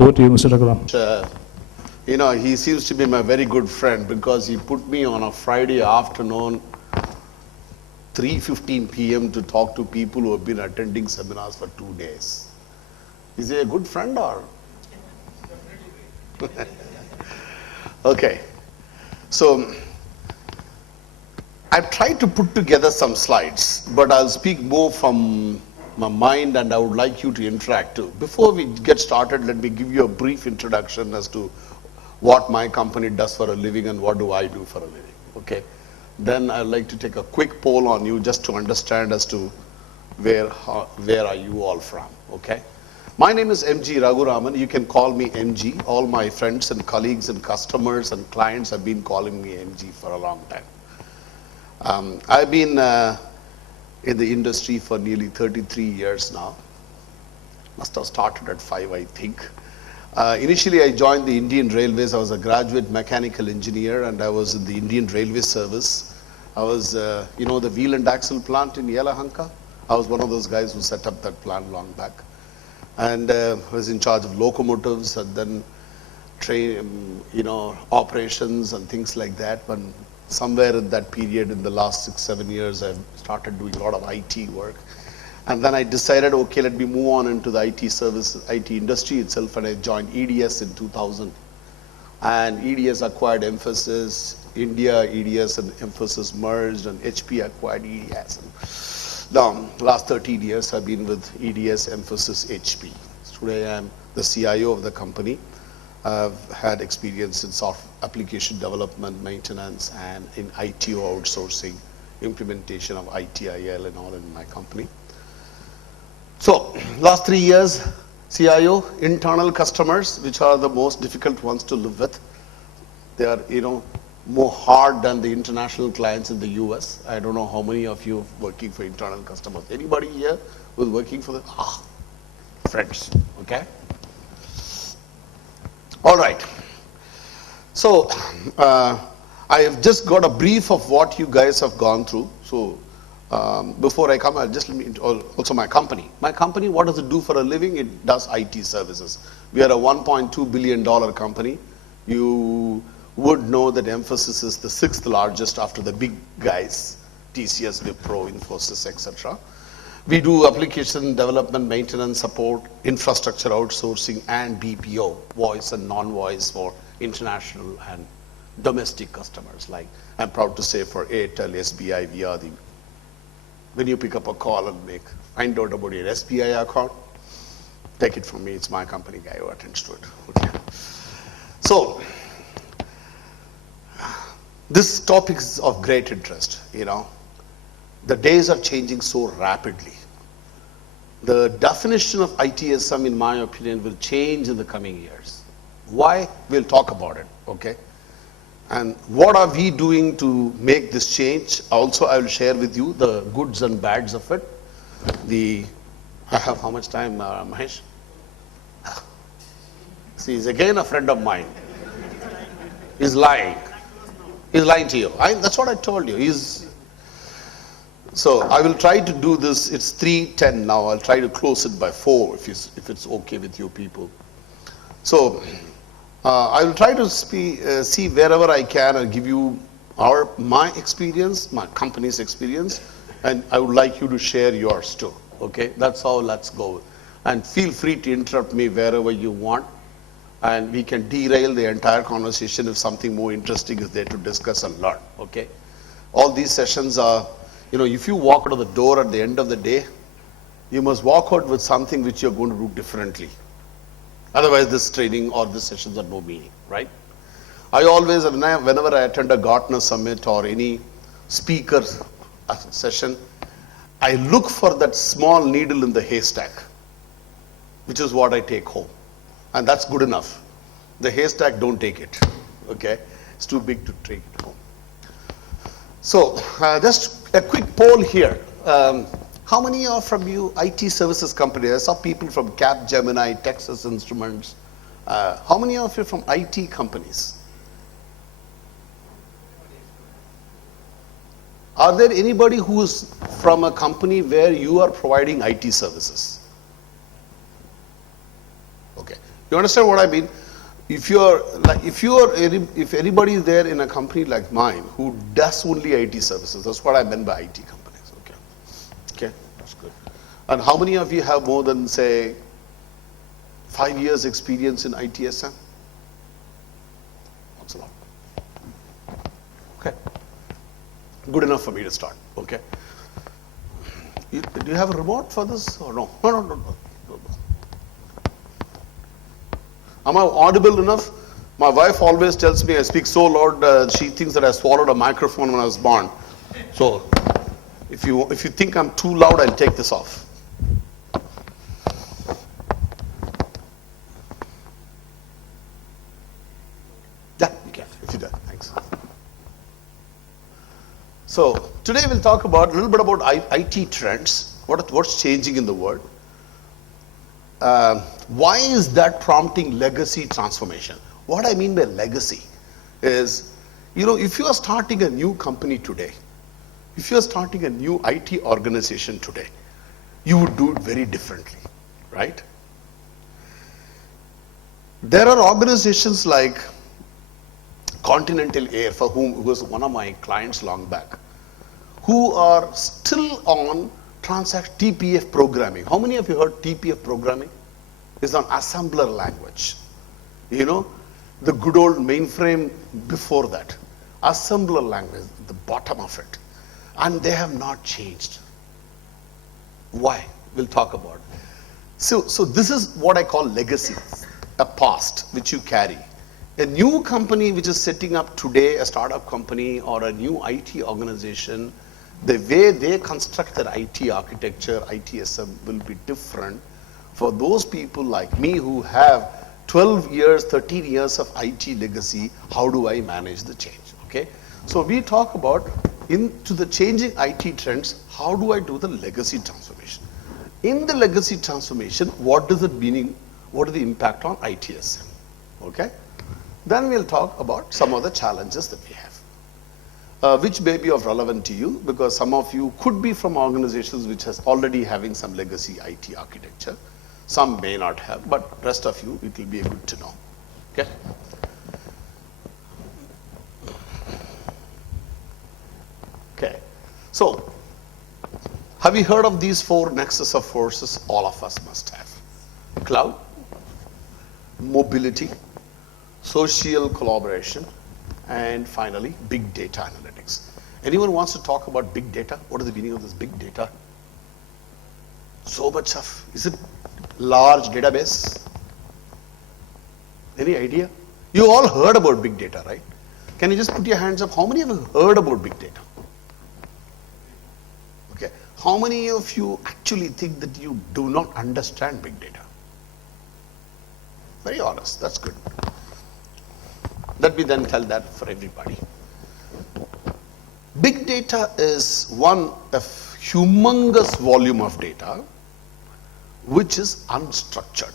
Over to you, Mr. Raghuram. He seems to be my very good friend because he put me on a Friday afternoon, 3:15 p.m. to talk to people who have been attending seminars for 2 days. Is he a good friend or? Okay. So, I've tried to put together some slides, but I'll speak more from my mind and I would like you to interact too. Before we get started, let me give you a brief introduction as to what my company does for a living and what do I do for a living, okay? Then I'd like to take a quick poll on you just to understand as to where are you all from, okay? My name is MG Raghuraman. You can call me MG. All my friends and colleagues and customers and clients have been calling me MG for a long time. I've been in the industry for nearly 33 years now. Must have started at 5, I think. Initially, I joined the Indian Railways. I was a graduate mechanical engineer, and I was in the Indian Railway Service. I was, the wheel and axle plant in Yelahanka. I was one of those guys who set up that plant long back. And was in charge of locomotives and then train, operations and things like that. But somewhere in that period, in the last 6, 7 years, I've started doing a lot of IT work. And then I decided, okay, let me move on into the IT service, IT industry itself, and I joined EDS in 2000. And EDS acquired Mphasis, India, EDS and Mphasis merged, and HP acquired EDS. And now, last 13 years I've been with EDS, Mphasis, HP. Today I'm the CIO of the company. I've had experience in software application development, maintenance, and in ITO outsourcing, implementation of ITIL and all in my company. So, last 3 years, CIO, internal customers, which are the most difficult ones to live with. They are, more hard than the international clients in the US. I don't know how many of you are working for internal customers. Anybody here who's working for the, friends, okay? All right. So, I have just got a brief of what you guys have gone through. So, before I come, I'll just let me, also my company. My company, what does it do for a living? It does IT services. We are a $1.2 billion company. You would know that Mphasis is the 6th largest after the big guys, TCS, Wipro, Infosys, etc. We do application development, maintenance, support, infrastructure outsourcing, and BPO, voice and non-voice for international and domestic customers. Like I'm proud to say for Airtel, SBI, we are the, when you pick up a call and find out about your SBI account, take it from me, it's my company guy who attends to it. Okay. So, this topic is of great interest, The days are changing so rapidly. The definition of ITSM, in my opinion, will change in the coming years. Why? We'll talk about it, okay? And what are we doing to make this change? Also, I will share with you the goods and bads of it. I have how much time, Mahesh? See, he's again a friend of mine. He's lying. He's lying to you. That's what I told you. So I will try to do this. It's 3:10 now. I'll try to close it by 4 if it's okay with you people. So I will try to see wherever I can and give you my experience, my company's experience, and I would like you to share yours too. Okay, that's how let's go. And feel free to interrupt me wherever you want. And we can derail the entire conversation if something more interesting is there to discuss and learn, okay? All these sessions are, if you walk out of the door at the end of the day, you must walk out with something which you're going to do differently. Otherwise, this training or these sessions have no meaning, right? I always, whenever I attend a Gartner Summit or any speaker session, I look for that small needle in the haystack, which is what I take home. And that's good enough. The haystack, don't take it, okay? It's too big to take it home. So, just a quick poll here. How many are from you IT services companies? I saw people from Capgemini, Texas Instruments. How many of you from IT companies? Are there anybody who is from a company where you are providing IT services? Okay. You understand what I mean? If if anybody is there in a company like mine who does only IT services, that's what I meant by IT companies. Okay, okay, that's good. And how many of you have more than say 5 years experience in ITSM? That's a lot. Okay, good enough for me to start. Okay. Do you have a remote for this or no? No. Am I audible enough? My wife always tells me I speak so loud, she thinks that I swallowed a microphone when I was born. So if you think I'm too loud, I'll take this off. Yeah, you can, if you do. Thanks. So today we'll talk about a little bit about IT trends, what's changing in the world. Why is that prompting legacy transformation? What I mean by legacy is, if you are starting a new company today, if you are starting a new IT organization today, you would do it very differently, right? There are organizations like Continental Air, who was one of my clients long back, who are still on TPF programming. How many of you heard TPF programming? It's an assembler language. The good old mainframe before that. Assembler language, the bottom of it. And they have not changed. Why? We'll talk about it. So this is what I call legacy, a past which you carry. A new company which is setting up today, a startup company or a new IT organization, the way they construct their IT architecture, ITSM will be different. For those people like me who have 12 years, 13 years of IT legacy, how do I manage the change? Okay. So we talk about into the changing IT trends, how do I do the legacy transformation? In the legacy transformation, what does it meaning? What is the impact on ITSM? Okay. Then we'll talk about some of the challenges that we have, which may be of relevant to you because some of you could be from organizations which has already having some legacy IT architecture. Some may not have, but rest of you, it will be good to know. Okay. Okay. So, have you heard of these 4 nexus of forces? All of us must have. Cloud, mobility, social collaboration, and finally, big data analytics. Anyone wants to talk about big data? What is the meaning of this big data? So much of, is it large database? Any idea? You all heard about big data, right? Can you just put your hands up? How many of you heard about big data? Okay. How many of you actually think that you do not understand big data? Very honest, that's good. Let me then tell that for everybody. Big data is one of humongous volume of data which is unstructured.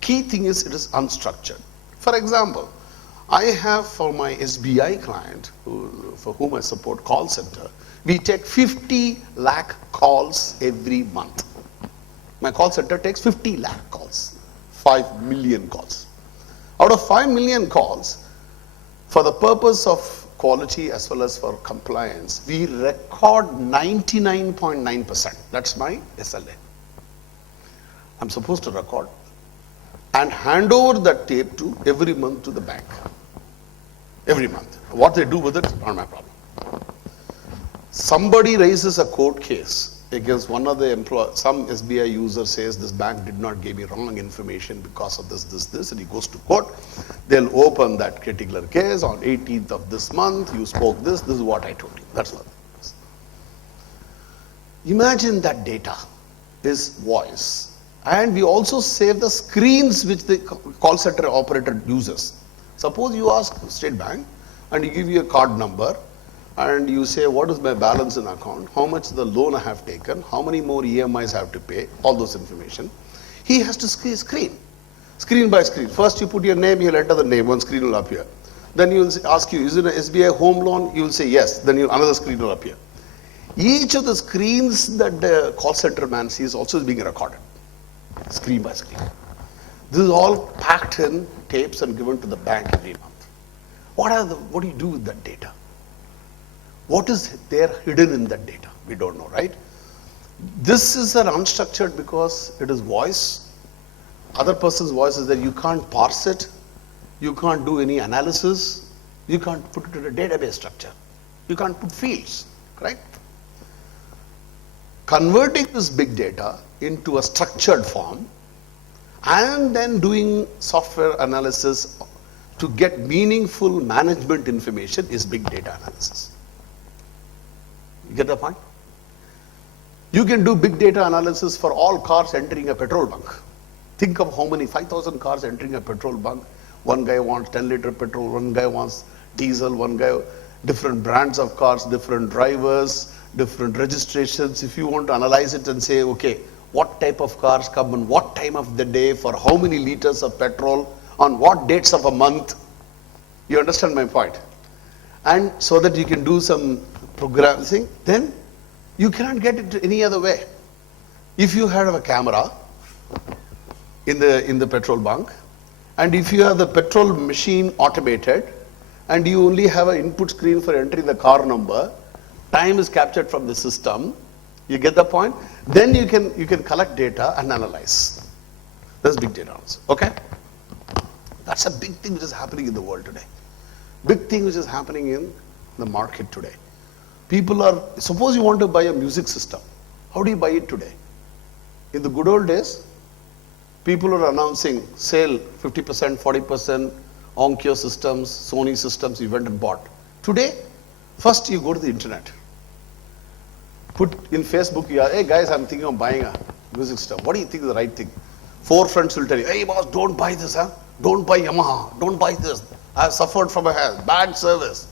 Key thing is it is unstructured. For example, I have for my SBI client, for whom I support call center, we take 50 lakh calls every month. My call center takes 50 lakh calls, 5 million calls. Out of 5 million calls, for the purpose of quality as well as for compliance, we record 99.9%. That's my SLA. I'm supposed to record and hand over that tape to every month to the bank. Every month. What they do with it, not my problem. Somebody raises a court case against one of the employees. Some SBI user says this bank did not give me wrong information because of this, and he goes to court. They'll open that particular case on 18th of this month. You spoke this is what I told you. That's what it is. Imagine that data is voice. And we also save the screens which the call center operator uses. Suppose you ask State Bank and you give you a card number and you say, what is my balance in account, how much the loan I have taken, how many more EMIs I have to pay, all those information. He has to screen by screen. First you put your name, you'll enter the name, one screen will appear. Then he will ask you, is it an SBI home loan? You will say yes, then another screen will appear. Each of the screens that the call center man sees also is being recorded, screen by screen. This is all packed in tapes and given to the bank every month. What do you do with that data? What is there hidden in that data? We don't know, right? This is an unstructured because it is voice. Other person's voice is that you can't parse it. You can't do any analysis. You can't put it in a database structure. You can't put fields, correct? Converting this big data into a structured form and then doing software analysis to get meaningful management information is big data analysis. You get the point? You can do big data analysis for all cars entering a petrol bunk. Think of how many, 5,000 cars entering a petrol bunk. One guy wants 10-liter petrol, one guy wants diesel, one guy, different brands of cars, different drivers, different registrations. If you want to analyze it and say, okay, what type of cars come in what time of the day for how many liters of petrol on what dates of a month, you understand my point? And so that you can do some programming, then you cannot get it any other way. If you have a camera in the petrol bunk, and if you have the petrol machine automated, and you only have an input screen for entering the car number, time is captured from the system, you get the point? Then you can collect data and analyze. That's big data analysis, okay? That's a big thing which is happening in the world today. Big thing which is happening in the market today. People are, suppose you want to buy a music system. How do you buy it today? In the good old days, people are announcing sale 50%, 40%, Onkyo systems, Sony systems, you went and bought. Today, first you go to the internet. Put in Facebook, hey guys, I'm thinking of buying a music system. What do you think is the right thing? 4 friends will tell you, hey boss, don't buy this, don't buy Yamaha, don't buy this. I've suffered from a bad service.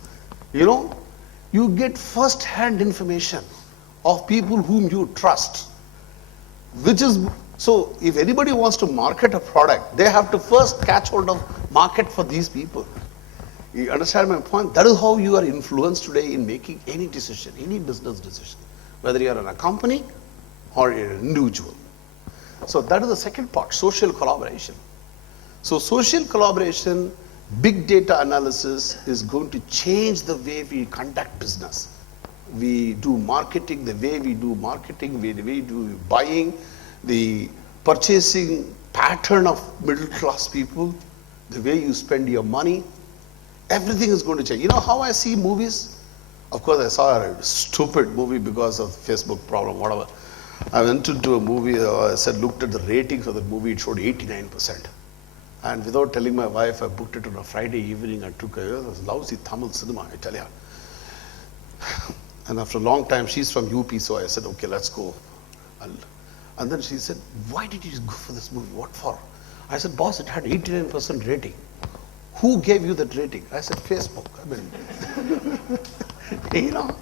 You know, you get first-hand information of people whom you trust, which is, so if anybody wants to market a product, they have to first catch hold of market for these people. You understand my point? That is how you are influenced today in making any decision, any business decision, whether you are in a company or you're an individual. So that is the second part, social collaboration. So social collaboration, big data analysis is going to change the way we conduct business. We do marketing, the way we do marketing, the way we do buying, the purchasing pattern of middle class people, the way you spend your money, everything is going to change. You know how I see movies? Of course, I saw a stupid movie because of Facebook problem, whatever. I went into a movie, I said, looked at the ratings of the movie, it showed 89%. And without telling my wife, I booked it on a Friday evening. I took a lousy Tamil cinema, I tell you. And after a long time, she's from UP, so I said, okay, let's go. And then she said, why did you go for this movie? What for? I said, boss, it had 89% rating. Who gave you that rating? I said, Facebook. I mean, you know,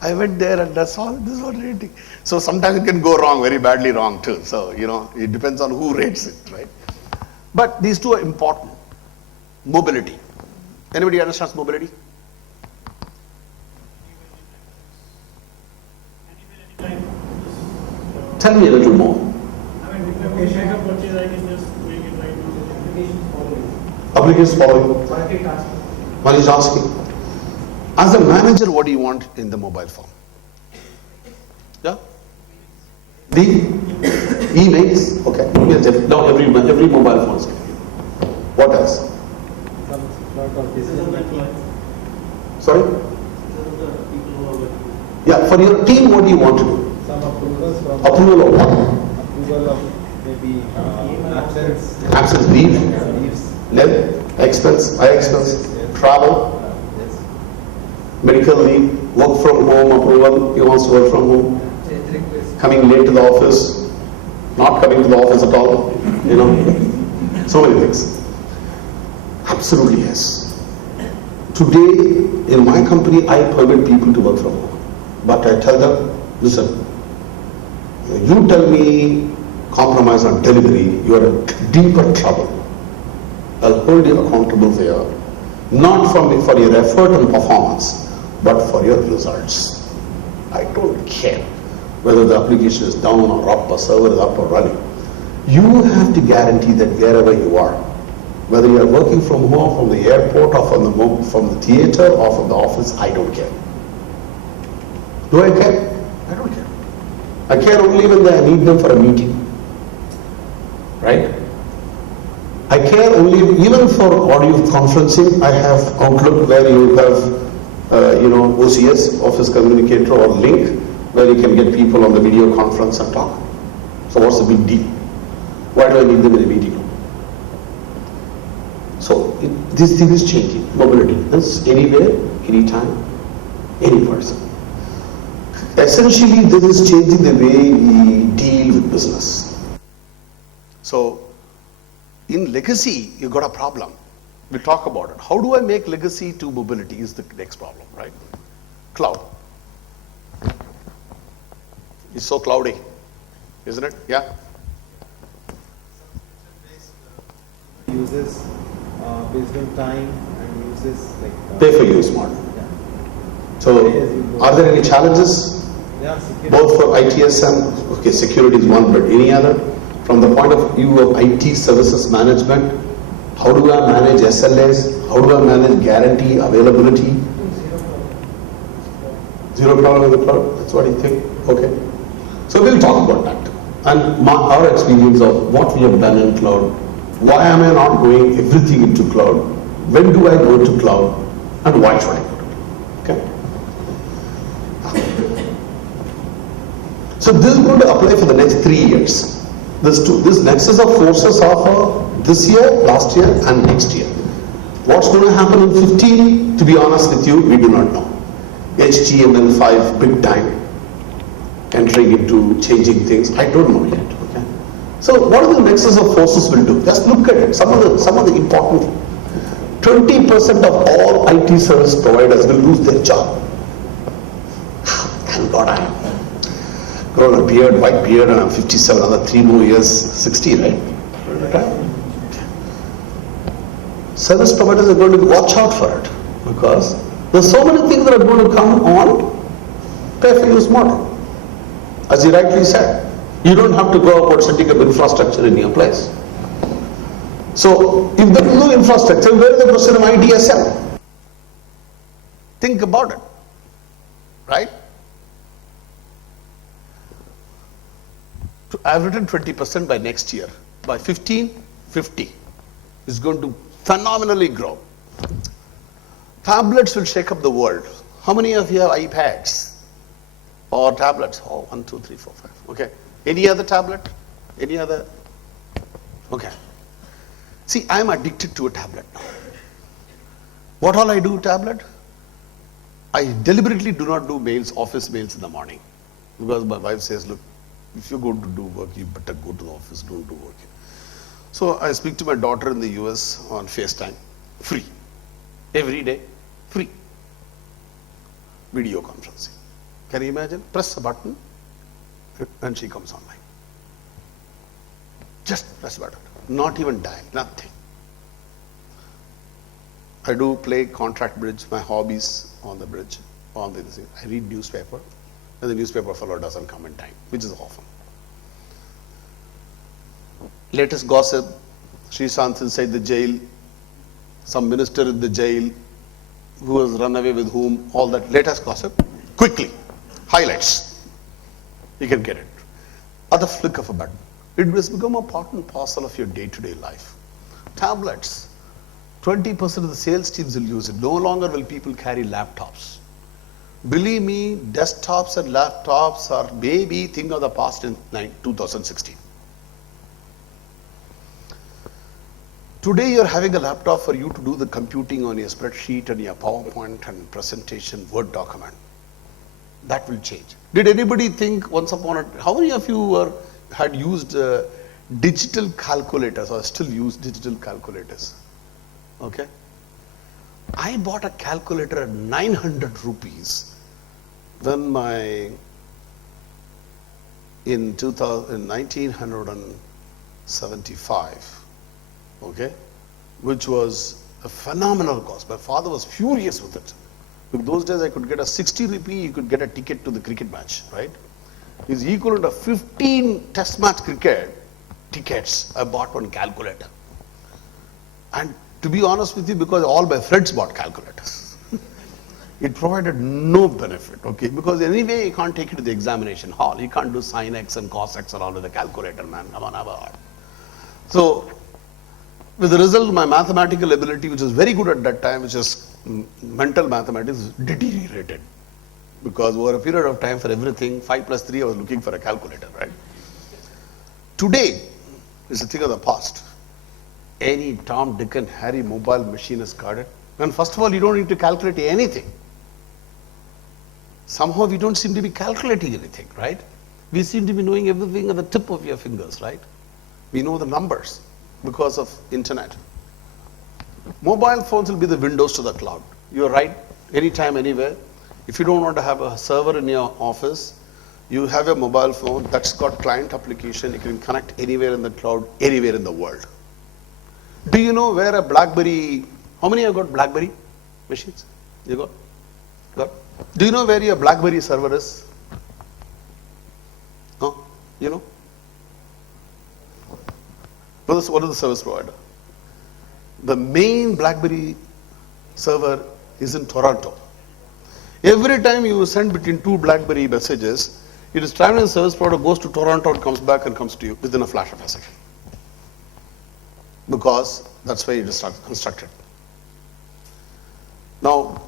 I went there and I saw this one rating. So sometimes it can go wrong, very badly wrong too. So, you know, it depends on who rates it, right? But these two are important. Mobility. Anybody understands mobility? Tell me a little more. I mean, if you make a purchase, I can just make it right now. Applications following. Multitasking. Multitasking. As a manager, what do you want in the mobile phone? Yeah? The emails. Okay. Yes, now every mobile phone is getting it. What else? Sorry? Yeah, for your team, what do you want to do? Some approvals from Approval of what? approval of maybe Absence, leave, leaves. leave, expense, high expense, travel, Yes. medical leave, work from home approval, he wants to work from home, Change request. coming late to the office, not coming to the office at all, you know, so many things. Absolutely yes. Today, in my company, I permit people to work from home. But I tell them, listen, you tell me compromise on delivery, you are in deeper trouble. I'll hold you accountable there, not for your effort and performance, but for your results. I don't care whether the application is down or up, or server is up or running. You have to guarantee that wherever you are, whether you are working from home, from the airport, or from the theater, or from the office, I don't care. Do I care? I don't care. I care only when I need them for a meeting. Right? I care only, even for audio conferencing, I have Outlook where you have, OCS, Office Communicator, or Link, where you can get people on the video conference and talk. So what's the big deal? Why do I need them in a meeting room? So this thing is changing. Mobility. It's anywhere, anytime, any person. Essentially, this is changing the way we deal with business. So, in legacy, you got a problem. We'll talk about it. How do I make legacy to mobility is the next problem, right? Cloud. It's so cloudy, isn't it? Yeah? Uses based on time and uses like Pay for use model. yeah. So, are there any challenges? Yeah, security. Both for ITSM, okay, security is one, but any other? From the point of view of IT services management, how do I manage SLAs? How do I manage guarantee availability? Zero problem with the cloud? That's what you think? Okay. So we'll talk about that. And our experience of what we have done in cloud. Why am I not going everything into cloud? When do I go to cloud? And why should I go to cloud? Okay. So this is going to apply for the next 3 years. This nexus of forces are for this year, last year, and next year. What's going to happen in 15? To be honest with you, we do not know. HTML5 big time, entering into changing things. I don't know yet. Okay. So what are the nexus of forces will do? Just look at it. Some of the important. 20% of all IT service providers will lose their job. Thank God I am grown a beard, white beard, and I'm 57, another 3 more years, 60, right? Service providers are going to watch out for it because there's so many things that are going to come on pay-for-use model. As you rightly said, you don't have to go about setting up infrastructure in your place. So, if there is no infrastructure, where is the question of ITSM? Think about it, right? I've written 20% by next year. By 15, 50 is going to phenomenally grow. Tablets will shake up the world. How many of you have iPads or tablets? Oh, 1, 2, 3, 4, 5. Okay. Any other tablet? Any other? Okay. See, I'm addicted to a tablet now. What all I do tablet? I deliberately do not do mails, office mails in the morning. Because my wife says, look, if you're going to do work, you better go to the office, don't do work. So I speak to my daughter in the US on FaceTime, free. Every day, free. Video conferencing. Can you imagine? Press a button and she comes online. Just press a button. Not even dial, nothing. I do play contract bridge, my hobbies on the bridge, on the thing. I read newspaper. And the newspaper fellow doesn't come in time, which is often. Latest gossip, Srishant inside the jail, some minister in the jail, who has run away with whom, all that latest gossip, quickly, highlights, you can get it. At the flick of a button. It has become a part and parcel of your day-to-day life. Tablets, 20% of the sales teams will use it. No longer will people carry laptops. Believe me, desktops and laptops are maybe thing of the past in 2016. Today you're having a laptop for you to do the computing on your spreadsheet and your PowerPoint and presentation, Word document. That will change. Did anybody think once upon a time, how many of you had used digital calculators or still use digital calculators? Okay. I bought a calculator at 900 rupees when in 1975, okay, which was a phenomenal cost. My father was furious with it. In those days I could get a 60 rupee, you could get a ticket to the cricket match, right? It's equivalent of 15 test match cricket tickets, I bought one calculator. And to be honest with you, because all my friends bought calculators, it provided no benefit, okay? Because anyway, you can't take it to the examination hall. You can't do sin x and cos x and all with the calculator, man. Come on, have a heart. So, with the result, my mathematical ability, which was very good at that time, which is mental mathematics, deteriorated. Because over a period of time, for everything, 5 plus 3, I was looking for a calculator, right? Today is a thing of the past. Any Tom, Dick and Harry mobile machine is carded. And first of all, you don't need to calculate anything. Somehow we don't seem to be calculating anything, right? We seem to be knowing everything at the tip of your fingers, right? We know the numbers because of internet. Mobile phones will be the windows to the cloud. You're right, anytime, anywhere. If you don't want to have a server in your office, you have a mobile phone that's got client application. You can connect anywhere in the cloud, anywhere in the world. Do you know where a BlackBerry, how many have got BlackBerry machines? You got? Got? Do you know where your BlackBerry server is? No? You know? What is the service provider? The main BlackBerry server is in Toronto. Every time you send between two BlackBerry messages, it is traveling service provider, goes to Toronto and comes back and comes to you within a flash of a second. Because that's why it is constructed. Now,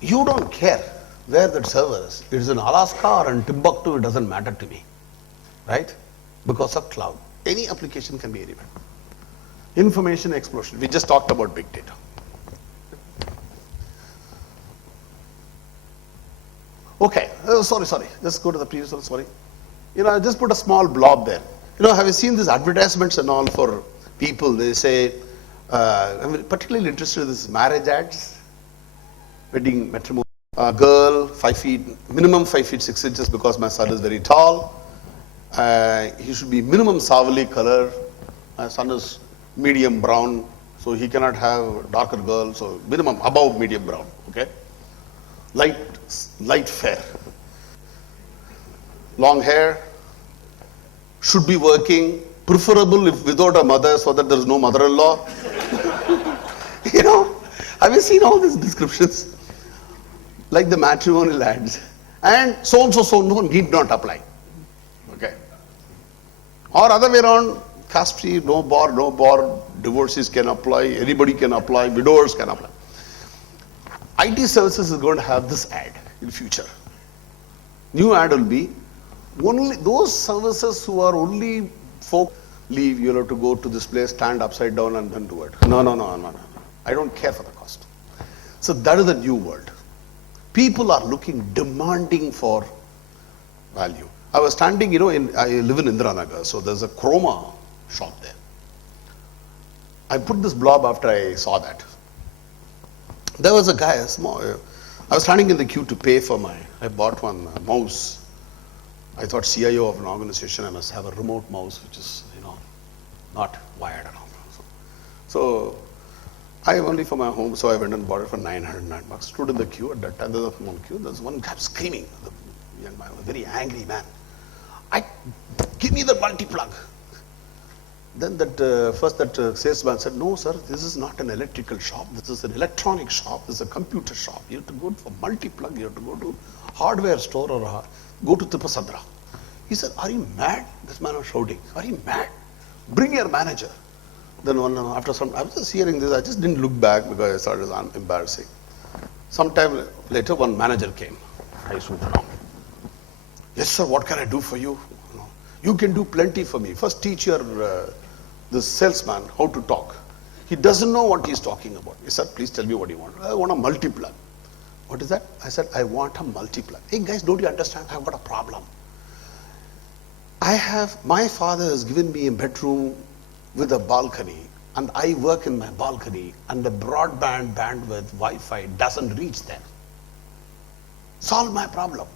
you don't care where that server is. It is in Alaska or in Timbuktu, it doesn't matter to me. Right? Because of cloud. Any application can be anywhere. Information explosion. We just talked about big data. Okay, sorry. Just go to the previous one, sorry. I just put a small blob there. Have you seen these advertisements and all for people? They say, I'm particularly interested in this marriage ads, wedding matrimony. A girl, 5 feet, minimum 5 feet 6 inches because my son is very tall. He should be minimum savali color. My son is medium brown, so he cannot have darker girl, so minimum above medium brown, okay? Light fair. Long hair, should be working, preferable if without a mother so that there is no mother-in-law. Have you seen all these descriptions? Like the matrimonial ads. And so need not apply. Okay. Or other way around, caste-free, no bar, divorcees can apply, anybody can apply, widowers can apply. IT services is going to have this ad in future. New ad will be, only those services who are only folk leave, you'll have to go to this place, stand upside down and then do it. No. I don't care for the cost. So that is the new world. People are demanding for value. I was standing, I live in Indiranagar, so there's a Chroma shop there. I put this blob after I saw that. There was a guy, I was standing in the queue to pay for I bought one mouse. I thought CIO of an organization, I must have a remote mouse, which is, not wired and all. So I only for my home, so I went and bought it for $909. Stood in the queue at that time. There's one queue. There's one guy screaming. The young man, a very angry man. Give me the multi-plug. Then that salesman said, no, sir, this is not an electrical shop. This is an electronic shop. This is a computer shop. You have to go for multi-plug. You have to go to hardware store or go to Tipasandra. He said, are you mad? This man was shouting. Are you mad? Bring your manager. Then after some, I was just hearing this. I just didn't look back because I thought it was embarrassing. Sometime later, one manager came. I stood down. Yes, sir, what can I do for you? You can do plenty for me. First teach this salesman how to talk. He doesn't know what he's talking about. He said, please tell me what you want. I want a multi-plug. What is that? I said, I want a multi-plug. Hey guys, don't you understand? I've got a problem. My father has given me a bedroom with a balcony, and I work in my balcony, and the broadband bandwidth Wi-Fi doesn't reach there. Solve my problem.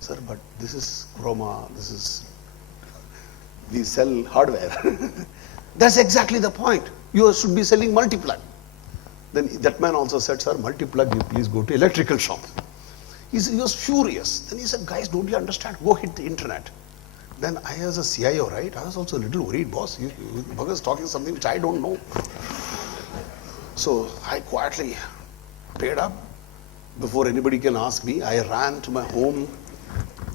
Sir, but this is Chroma, we sell hardware. That's exactly the point. You should be selling multi-plug. Then that man also said, sir, multi-plug, you please go to electrical shop. He was furious. Then he said, guys, don't you understand? Go hit the internet. Then I was a CIO, right? I was also a little worried, boss. Bhagat is talking something which I don't know. So I quietly paid up. Before anybody can ask me, I ran to my home,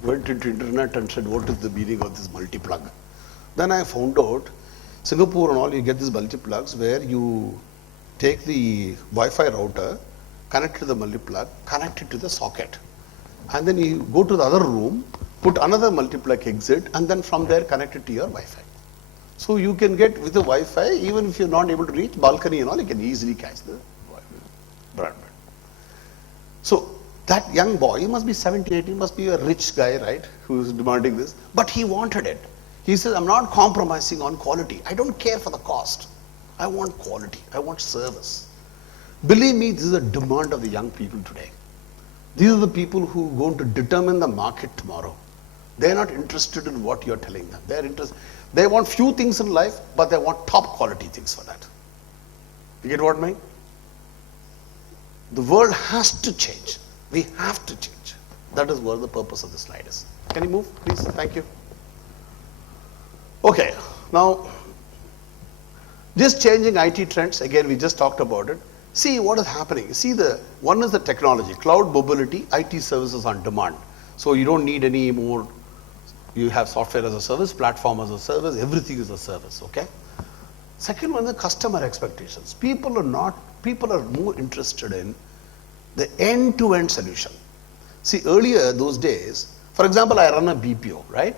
went into internet and said, what is the meaning of this multi-plug? Then I found out, Singapore and all, you get these multi-plugs where you take the Wi-Fi router, connect to the multi-plug, connect it to the socket. And then you go to the other room, put another multi-plug exit, and then from there connect it to your Wi-Fi. So you can get with the Wi-Fi, even if you're not able to reach balcony and all, you can easily catch the broadband. So that young boy, he must be 70, 80, must be a rich guy, right, who's demanding this. But he wanted it. He says, I'm not compromising on quality. I don't care for the cost. I want quality. I want service. Believe me, this is a demand of the young people today. These are the people who are going to determine the market tomorrow. They're not interested in what you're telling them. They want few things in life, but they want top quality things for that. You get what I mean? The world has to change. We have to change. That is what the purpose of the slide is. Can you move, please? Thank you. Okay, now, just changing IT trends, again, we just talked about it. See what is happening. See, one is the technology, cloud mobility, IT services on demand. So you don't need any more, you have software as a service, platform as a service, everything is a service, okay? Second one, the customer expectations. People are more interested in the end-to-end solution. See, earlier those days, for example, I run a BPO, right?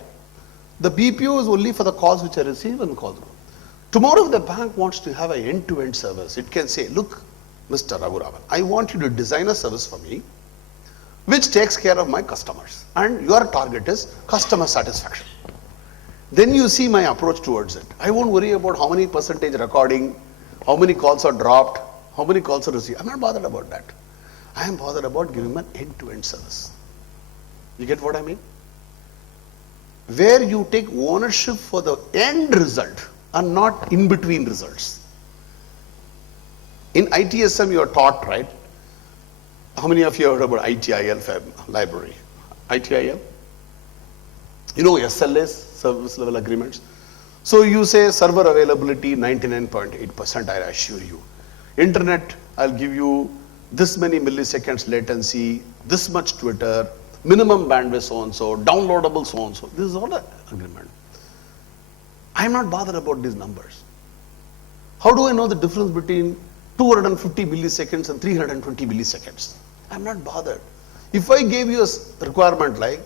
The BPO is only for the calls which I receive and calls. Tomorrow, if the bank wants to have an end-to-end service, it can say, look, Mr. Raghuraman, I want you to design a service for me which takes care of my customers. And your target is customer satisfaction. Then you see my approach towards it. I won't worry about how many percentage recording, how many calls are dropped, how many calls are received. I'm not bothered about that. I am bothered about giving an end-to-end service. You get what I mean? Where you take ownership for the end result and not in-between results. In ITSM, you are taught, right? How many of you have heard about ITIL library? ITIL? You know SLAs, service level agreements. So you say server availability 99.8%, I assure you. Internet, I'll give you this many milliseconds latency, this much Twitter, minimum bandwidth so-and-so, downloadable so-and-so. This is all an agreement. I'm not bothered about these numbers. How do I know the difference between 250 milliseconds and 320 milliseconds? I'm not bothered. If I gave you a requirement like,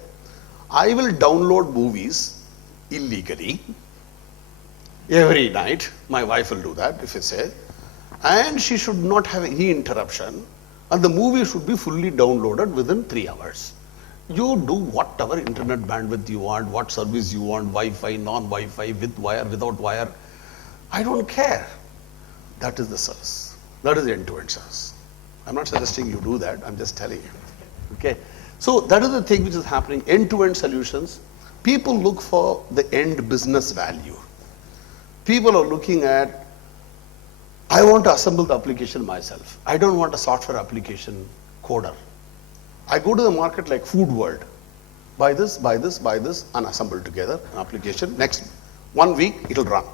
I will download movies illegally every night, my wife will do that if I say, and she should not have any interruption, and the movie should be fully downloaded within 3 hours. You do whatever internet bandwidth you want, what service you want, Wi-Fi, non-Wi-Fi, with wire, without wire. I don't care. That is the service. That is the end-to-end service. I'm not suggesting you do that, I'm just telling you. Okay. So that is the thing which is happening, end-to-end solutions. People look for the end business value. People are looking at, I want to assemble the application myself. I don't want a software application coder. I go to the market like Food World. Buy this, buy this, buy this, and assemble together an application. Next 1 week, it'll run.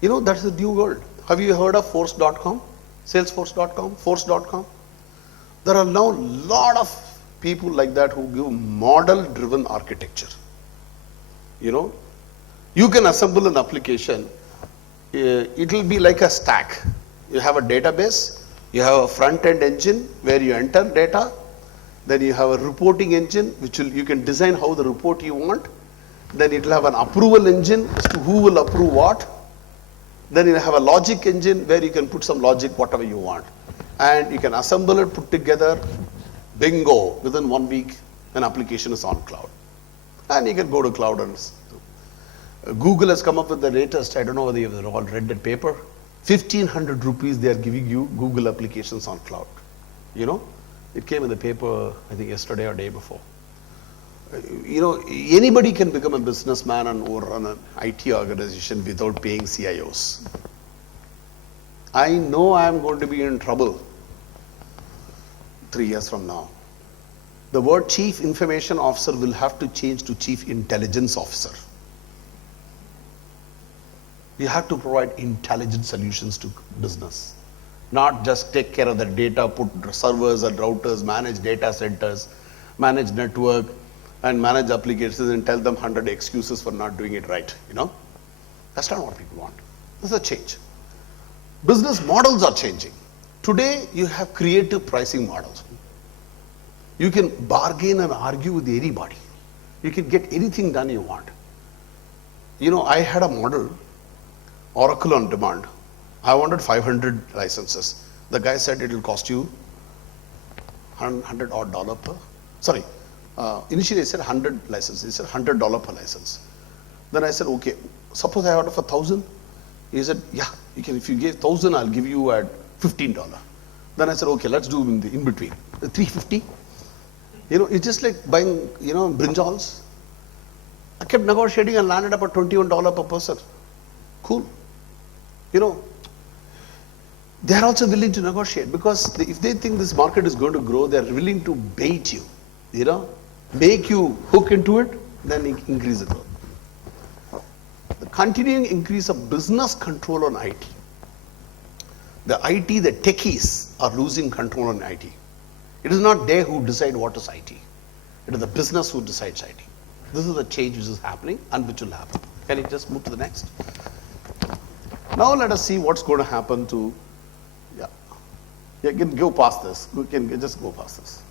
You know, that's the new world. Have you heard of Force.com? Salesforce.com? Force.com? There are now a lot of people like that who give model-driven architecture. You know, you can assemble an application. It will be like a stack. You have a database, you have a front-end engine where you enter data, then you have a reporting engine which you can design how the report you want, then it will have an approval engine as to who will approve what, then you have a logic engine where you can put some logic whatever you want, and you can assemble it, put together, bingo, within 1 week an application is on cloud, and you can go to cloud. And Google has come up with the latest, I don't know whether you've all read that paper, 1,500 rupees they are giving you Google applications on cloud. You know, it came in the paper I think yesterday or day before. You know, anybody can become a businessman and run an IT organization without paying CIOs. I know I am going to be in trouble 3 years from now. The word chief information officer will have to change to chief intelligence officer. You have to provide intelligent solutions to business. Not just take care of the data, put servers and routers, manage data centers, manage network, and manage applications and tell them 100 excuses for not doing it right, you know. That's not what people want. This is a change. Business models are changing. Today, you have creative pricing models. You can bargain and argue with anybody. You can get anything done you want. You know, I had a model, Oracle on demand. I wanted 500 licenses. The guy said it will cost you $100 odd per, sorry, initially I said 100 licenses. He said $100 per license. Then I said, okay, suppose I order for 1,000. He said, yeah, you can, if you give 1,000, I'll give you at $15. Then I said, okay, let's do in between, 350. You know, it's just like buying, you know, brinjals. I kept negotiating and landed up at $21 per person. Cool. You know, they are also willing to negotiate because if they think this market is going to grow, they are willing to bait you, you know, make you hook into it, then increase the growth. The continuing increase of business control on IT. The IT, the techies are losing control on IT. It is not they who decide what is IT. It is the business who decides IT. This is the change which is happening and which will happen. Can you just move to the next? Now let us see what's going to happen to, yeah, you can go past this. We can just go past this.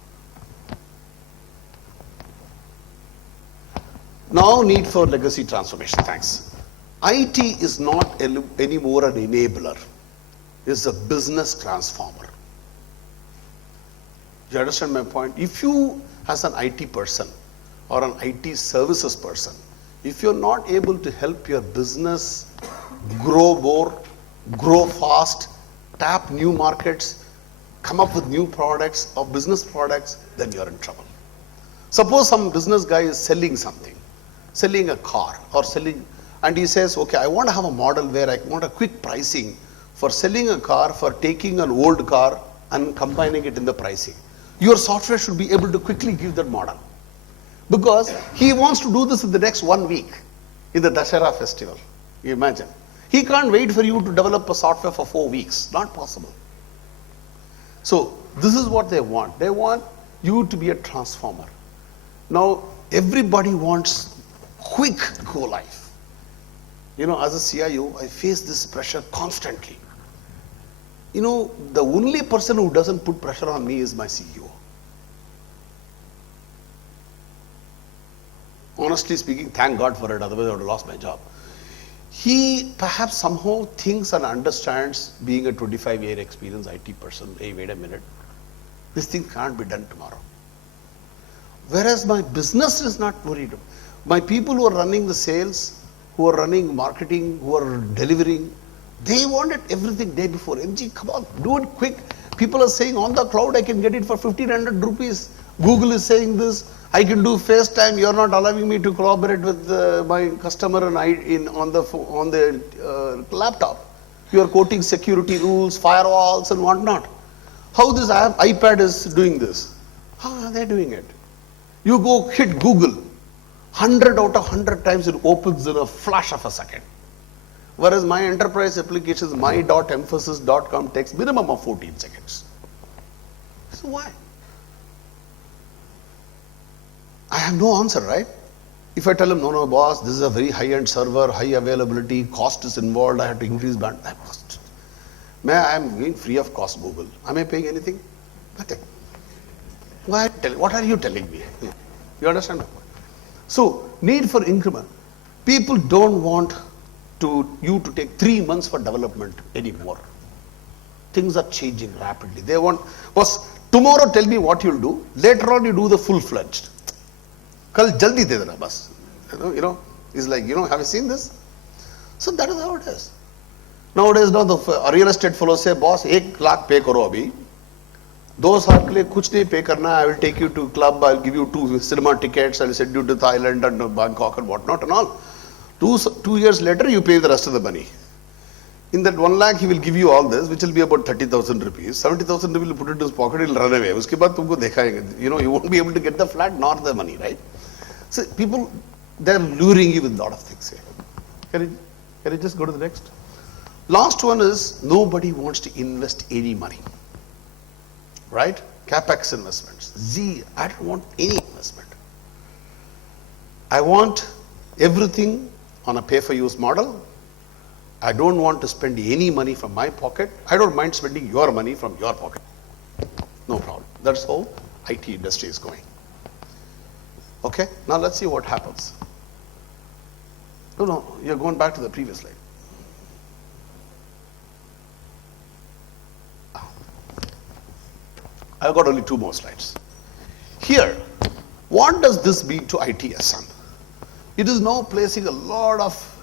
Now need for legacy transformation. Thanks. IT is not anymore an enabler. It's a business transformer. You understand my point? If you, as an IT person or an IT services person, if you're not able to help your business grow more, grow fast, tap new markets, come up with new products or business products, then you're in trouble. Suppose some business guy is selling something, selling a car or selling, and he says, okay, I want to have a model where I want a quick pricing for selling a car, for taking an old car and combining it in the pricing. Your software should be able to quickly give that model. Because he wants to do this in the next 1 week in the Dussehra festival. You imagine. He can't wait for you to develop a software for 4 weeks. Not possible. So this is what they want. They want you to be a transformer. Now everybody wants quick go live. You know, as a CIO, I face this pressure constantly. You know, the only person who doesn't put pressure on me is my CEO. Honestly speaking, thank God for it, otherwise I would have lost my job. He perhaps somehow thinks and understands, being a 25-year experienced IT person, hey, wait a minute, this thing can't be done tomorrow. Whereas my business is not worried. My people who are running the sales, who are running marketing, who are delivering, they wanted everything day before. MG, come on, do it quick. People are saying on the cloud, I can get it for 1,500 rupees. Google is saying this. I can do FaceTime. You're not allowing me to collaborate with my customer and on the laptop. You are quoting security rules, firewalls, and whatnot. How this iPad is doing this? How are they doing it? You go hit Google, 100 out of 100 times it opens in a flash of a second. Whereas my enterprise applications, my.emphasis.com takes minimum of 14 seconds. So why? I have no answer, right? If I tell him, no, boss, this is a very high-end server, high availability, cost is involved, I have to increase band. I am going free of cost, Google. Am I paying anything? Nothing. What are you telling me? You understand my point? So, need for increment. People don't want you to take 3 months for development anymore. Things are changing rapidly. They want, boss, tomorrow tell me what you'll do. Later on you do the full-fledged. Kal jaldi de dena bas. You know, it's like, you know, have you seen this? So that is how it is. Nowadays, now the real estate fellows say, boss, 1 lakh pay karo abhi. 2 साल के लिए कुछ नहीं pay करना. I will take you to club. I will give you 2 cinema tickets. I will send you to Thailand and Bangkok and whatnot and all. 2 years later, you pay the rest of the money. In that 1 lakh, he will give you all this, which will be about 30,000 rupees. 70,000 rupees, he will put it in his pocket, he will run away. Uske baad tumko dekhayenge. You know, you won't be able to get the flat nor the money, right? So people, they are luring you with a lot of things here. Can you just go to the next? Last one is, nobody wants to invest any money, right? CapEx investments. I don't want any investment. I want everything on a pay-for-use model. I don't want to spend any money from my pocket. I don't mind spending your money from your pocket. No problem. That's how IT industry is going. Okay, now let's see what happens. No, you're going back to the previous slide. I've got only 2 more slides. Here, what does this mean to ITSM? It is now placing a lot of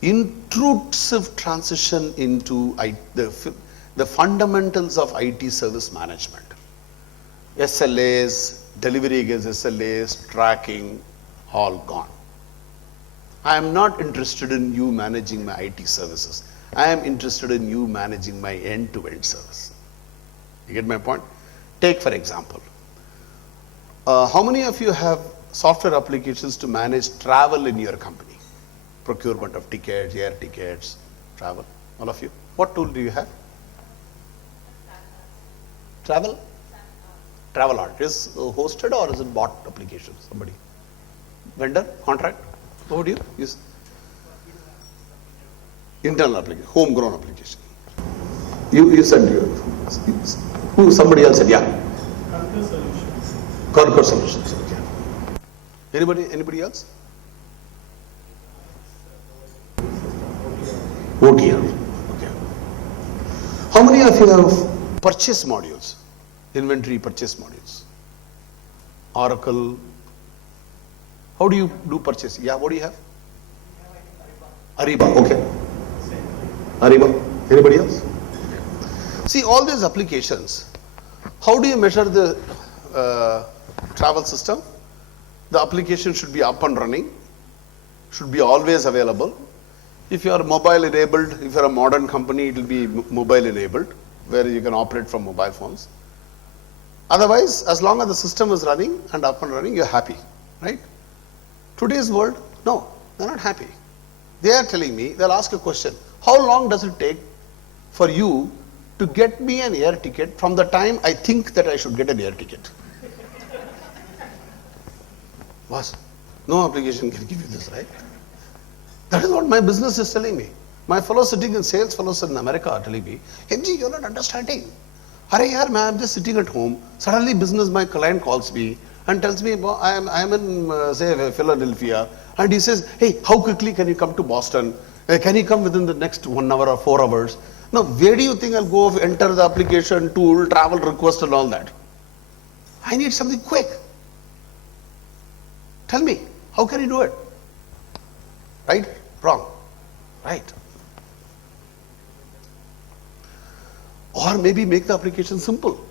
intrusive transition into the fundamentals of IT service management. SLAs, delivery against SLAs, tracking, all gone. I am not interested in you managing my IT services. I am interested in you managing my end-to-end service. You get my point? Take for example, how many of you have software applications to manage travel in your company? Procurement of tickets, air tickets, travel, all of you. What tool do you have? Travel? Travelodge. Is hosted or is it bought application? Somebody? Vendor? Contract? What would you use? Internal application, homegrown application. You said who? Somebody else said, yeah. Concur Solutions. Concur Solutions. Okay. Anybody else? OTR. Okay. How many of you have purchase modules? Inventory purchase modules. Oracle. How do you do purchase? Yeah, what do you have? Ariba. Okay. Ariba. Anybody else? See, all these applications, how do you measure the travel system? The application should be up and running, should be always available. If you are mobile enabled, if you are a modern company, it will be mobile enabled, where you can operate from mobile phones. Otherwise, as long as the system is running and up and running, you're happy, right? Today's world, no, they're not happy. They are telling me, they'll ask a question, how long does it take for you to get me an air ticket from the time I think that I should get an air ticket? Boss, no application can give you this, right? That is what my business is telling me. My fellow sitting in sales fellows in America are telling me, MG, you're not understanding. Hurry, yaar, I'm just sitting at home. Suddenly my client calls me and tells me, I'm in, say, Philadelphia. And he says, hey, how quickly can you come to Boston? Can you come within the next 1 hour or 4 hours? Now, where do you think I'll go enter the application, tool, travel request and all that? I need something quick. Tell me, how can you do it? Right? Wrong. Right. Or maybe make the application simple.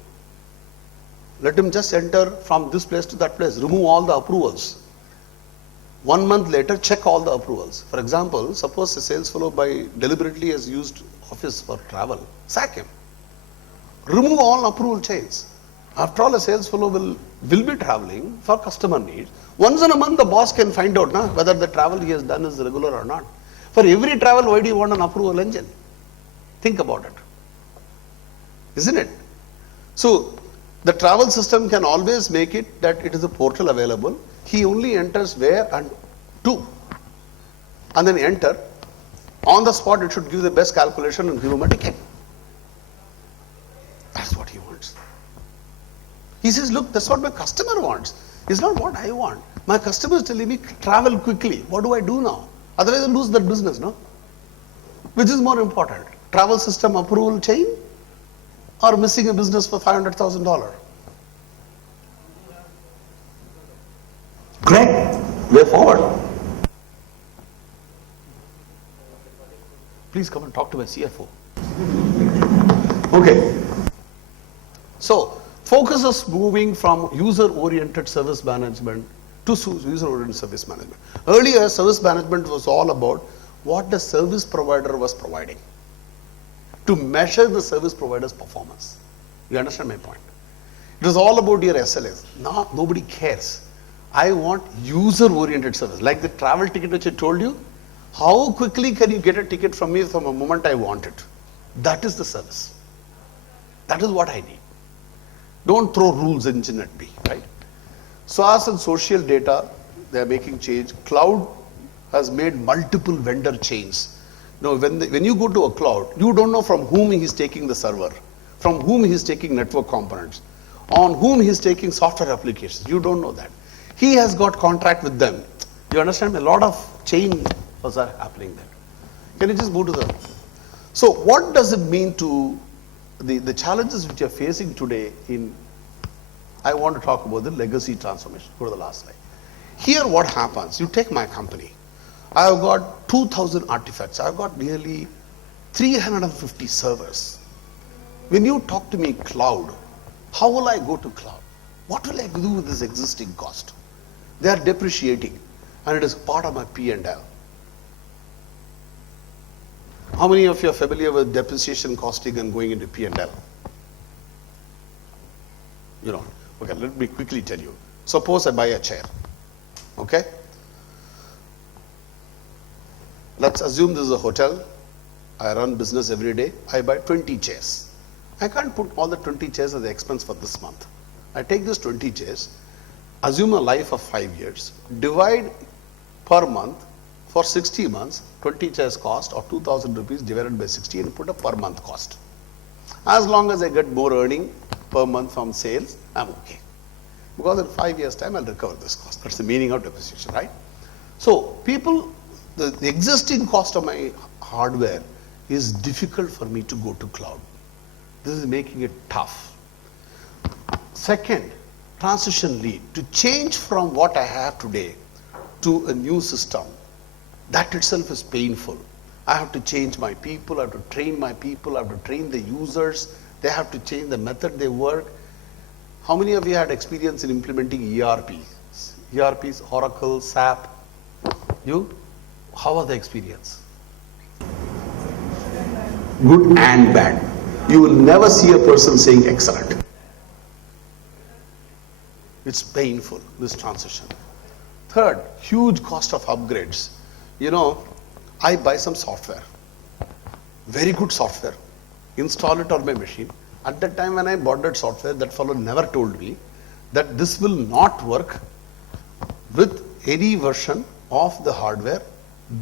Let him just enter from this place to that place. Remove all the approvals. 1 month later, check all the approvals. For example, suppose a sales fellow deliberately has used Office for travel. Sack him. Remove all approval chains. After all, a sales fellow will be traveling for customer needs. Once in a month, the boss can find out whether the travel he has done is regular or not. For every travel, why do you want an approval engine? Think about it. Isn't it? So, the travel system can always make it that it is a portal available. He only enters where and to. And then enter. On the spot, it should give the best calculation and give him a ticket. That's what he wants. He says, look, that's what my customer wants. It's not what I want. My customer is telling me travel quickly. What do I do now? Otherwise, I lose that business, no? Which is more important? Travel system approval chain or missing a business for $500,000? Great. Way forward. Please come and talk to my CFO. Okay. So, focus is moving from user-oriented service management to user-oriented service management. Earlier, service management was all about what the service provider was providing. to measure the service provider's performance. You understand my point? It was all about your SLAs. Now nobody cares. I want user-oriented service. Like the travel ticket which I told you, how quickly can you get a ticket from me from the moment I want it? That is the service. That is what I need. Don't throw rules engine at me, right? SaaS and social data, they are making change. Cloud has made multiple vendor chains. Now, when you go to a cloud, you don't know from whom he is taking the server, from whom he is taking network components, on whom he is taking software applications. You don't know that. He has got contract with them. You understand? A lot of chains are happening there. Can you just move to the... So what does it mean to the challenges which you are facing today in... I want to talk about the legacy transformation. Go to the last slide. Here what happens, you take my company. I have got 2,000 artifacts. I have got nearly 350 servers. When you talk to me cloud, how will I go to cloud? What will I do with this existing cost? They are depreciating and it is part of my P&L. How many of you are familiar with depreciation costing and going into P&L? You know, okay, let me quickly tell you. Suppose I buy a chair, okay? Let's assume this is a hotel. I run business every day. I buy 20 chairs. I can't put all the 20 chairs as the expense for this month. I take this 20 chairs, assume a life of 5 years, divide per month for 60 months, 20 chairs cost of 2,000 rupees divided by 60 and put a per month cost. As long as I get more earning per month from sales, I'm okay. Because in 5 years time, I'll recover this cost. That's the meaning of depreciation, right? So people, the existing cost of my hardware is difficult for me to go to cloud. This is making it tough. Second, transition lead. To change from what I have today to a new system, that itself is painful. I have to change my people, I have to train my people, I have to train the users, they have to change the method they work. How many of you had experience in implementing ERPs? ERPs, Oracle, SAP? You? How was the experience? Good and bad. You will never see a person saying excellent. It's painful, this transition. Third, huge cost of upgrades. You know, I buy some software, very good software, install it on my machine. At that time when I bought that software, that fellow never told me that this will not work with any version of the hardware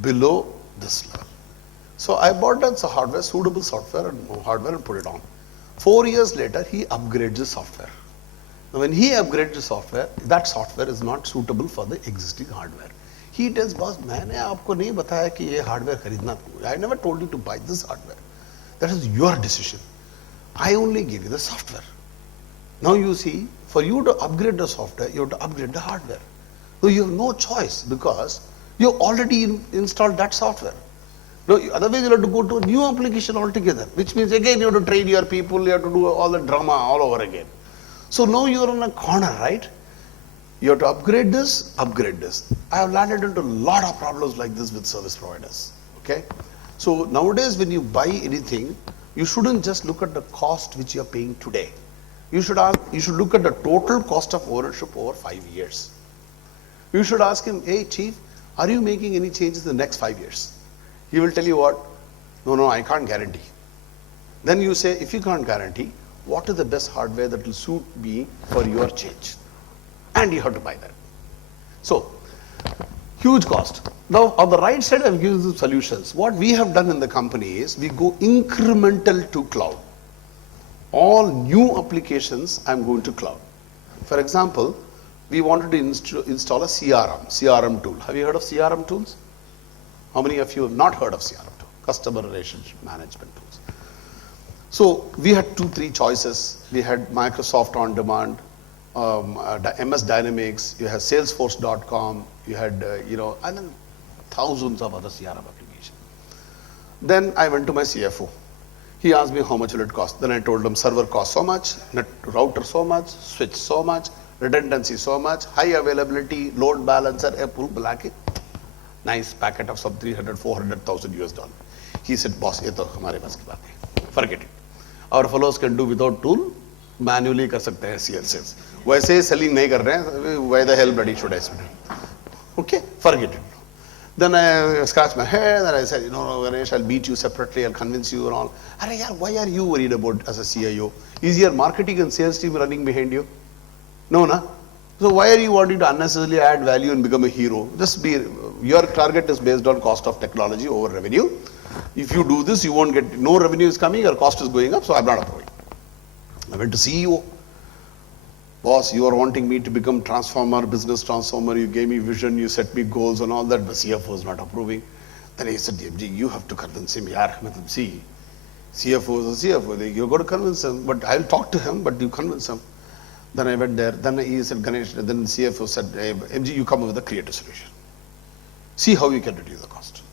below this level. So I bought that hardware, suitable software and put it on. 4 years later, he upgrades the software. Now when he upgrades the software, that software is not suitable for the existing hardware. He tells boss, मैंने आपको नहीं बताया कि ये hardware खरीदना. I never told you to buy this hardware. That is your decision. I only give you the software. Now you see, for you to upgrade the software, you have to upgrade the hardware. So you have no choice because you already installed that software. No, otherwise you'll have to go to a new application altogether, which means again you have to train your people, you have to do all the drama all over again. So now you're in a corner, right? You have to upgrade this, upgrade this. I have landed into a lot of problems like this with service providers, okay? So nowadays when you buy anything, you shouldn't just look at the cost which you are paying today. You should look at the total cost of ownership over 5 years. You should ask him, hey chief, are you making any changes in the next 5 years? He will tell you what? No, I can't guarantee. Then you say, if you can't guarantee, what is the best hardware that will suit me for your change? And you have to buy that. So, huge cost. Now, on the right side, I've given you solutions. What we have done in the company is we go incremental to cloud. All new applications, I'm going to cloud. For example, we wanted to install a CRM tool. Have you heard of CRM tools? How many of you have not heard of CRM tool? Customer Relationship Management tools. So we had 2-3 choices. We had Microsoft On Demand, MS Dynamics, you had Salesforce.com, you had, and then thousands of other CRM applications. Then I went to my CFO. He asked me how much will it cost. Then I told him server cost so much, router so much, switch so much, redundancy so much, high availability, load balancer, a full black. Nice packet of some 300, 400,000 US dollars. He said, boss, ये तो हमारे पास की बात है. forget it. Our fellows can do without tool, manually कर सकते हैं CSS. वैसे selling नहीं कर रहे हैं, why the hell bloody should I spend? Okay, forget it. Then I scratched my head and I said, Ganesh, I'll meet you separately, I'll convince you and all. Arey yaar, why are you worried about as a CIO? Is your marketing and sales team running behind you? No, na? So why are you wanting to unnecessarily add value and become a hero? Just be, your target is based on cost of technology over revenue. If you do this, you won't get, no revenue is coming, your cost is going up, so I'm not approving. I went to CEO. Boss, you are wanting me to become transformer, business transformer, you gave me vision, you set me goals and all that, but CFO is not approving. Then he said, MG, you have to convince him. Yaar, see, CFO is a CFO, you've got to convince him, but I'll talk to him, but you convince him. Then I went there, then he said, Ganesh, then CFO said, hey, MG, you come up with a creative solution. See how you can reduce the cost.